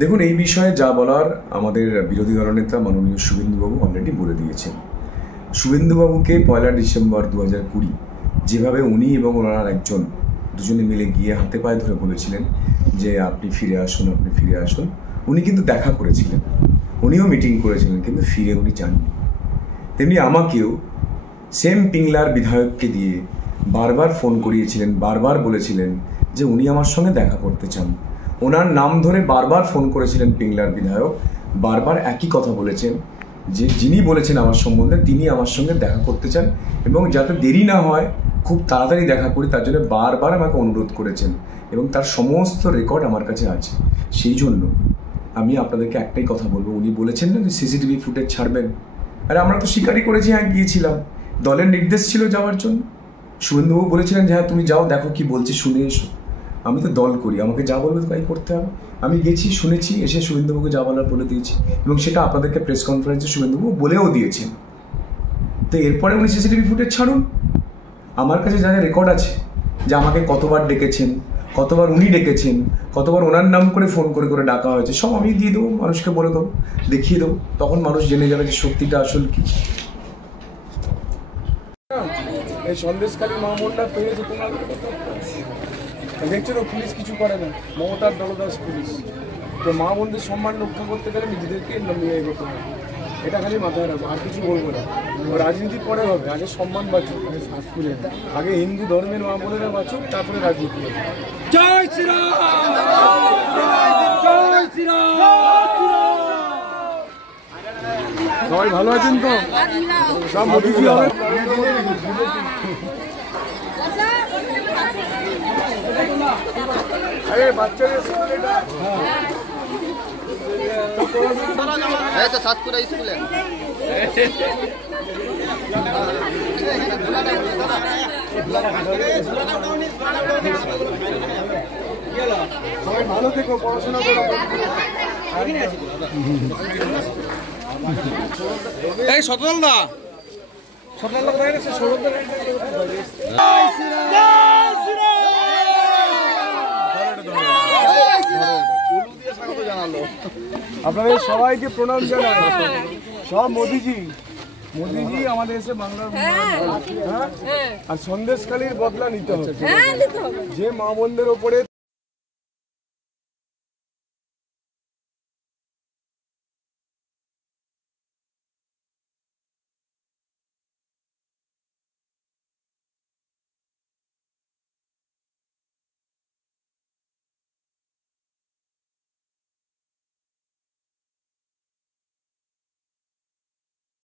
দেখুন, এই বিষয়ে যা বলার আমাদের বিরোধী দলনেতা মাননীয় শুভেন্দুবাবু অলরেডি বলে দিয়েছেন। শুভেন্দুবাবুকে 1 ডিসেম্বর 2020 যেভাবে উনি এবং ওনার একজন দুজনে মিলে গিয়ে হাতে পায়ে ধরে বলেছিলেন যে আপনি ফিরে আসুন, আপনি ফিরে আসুন, উনি কিন্তু দেখা করেছিলেন, উনিও মিটিং করেছিলেন, কিন্তু ফিরে উনি যাননি। তেমনি আমাকেও সেম পিংলার বিধায়ককে দিয়ে বারবার ফোন করিয়েছিলেন, বারবার বলেছিলেন যে উনি আমার সঙ্গে দেখা করতে চান। ওনার নাম ধরে বারবার ফোন করেছিলেন পিংলার বিধায়ক, বারবার একই কথা বলেছেন যে যিনি বলেছেন আমার সম্বন্ধে তিনি আমার সঙ্গে দেখা করতে চান এবং যাতে দেরি না হয়, খুব তাড়াতাড়ি দেখা করি, তার জন্য বারবার আমাকে অনুরোধ করেছেন এবং তার সমস্ত রেকর্ড আমার কাছে আছে। সেই জন্য আমি আপনাদেরকে একটাই কথা বলবো, উনি বলেছেন না যে সিসিটিভি ফুটেজ ছাড়বেন, আরে আমরা তো স্বীকারই করেছি, হ্যাঁ গিয়েছিলাম, দলের নির্দেশ ছিল যাওয়ার জন্য। শুভেন্দুবাবু বলেছিলেন যে হ্যাঁ তুমি যাও, দেখো কি বলছি, শুনে এসো। আমি তো দল করি, আমাকে যা বলবে তাই করতে হবে। আমি গেছি, শুনেছি, এসে শুভেন্দুবাবুকে যা বলার বলে দিয়েছি এবং সেটা আপনাদেরকে প্রেস কনফারেন্সে শুভেন্দুবাবু বলেও দিয়েছেন। তো এরপরে উনি সিসিটিভি ফুটেজ ছাড়ুন। আমার কাছে যা যা রেকর্ড আছে, যে আমাকে কতবার ডেকেছেন, কতবার উনি ডেকেছেন, কতবার ওনার নাম করে ফোন করে করে ডাকা হয়েছে, সব আমি দিয়ে দেবো, মানুষকে বলে দেবো, দেখিয়ে দেবো, তখন মানুষ জেনে যাবে যে সত্যিটা আসল কি। এই সন্দেশখালী মহামন্ডল পেয়েছে তোমার দেখছো তো, পুলিশ কিছু করে না, মমতার দলদাস পুলিশ। তো মা বোনদের সম্মান রক্ষা করতে গেলে নিজেদেরকে নামিয়ে করতে হবে, এটা খালি মাথায় রাখবো, আর কিছু বলবো না। রাজনীতি পরে হবে, আগে সম্মান বাঁচুক, আগে হিন্দু ধর্মের মা বোনেরা বাঁচুক, তারপরে রাজনীতি হবে। জয় শ্রীরাম, জয় শ্রীরাম। সবাই ভালো আছেন তো? সব মোদিজি হবে। আরে বাচ্চাদের তো সাতপুরা স্কুলে সবাই ভালো থেকো, পড়াশোনা করো। এই সতল দা, সকাল হয়ে গেছে, সৌরভ আপনাদের সবাইকে প্রণাম জানাই। সব মোদিজি আমাদের এসে বাংলার আর সন্দেশখালীর বদলা নিতে হবে। যে মা বোনদের ওপরে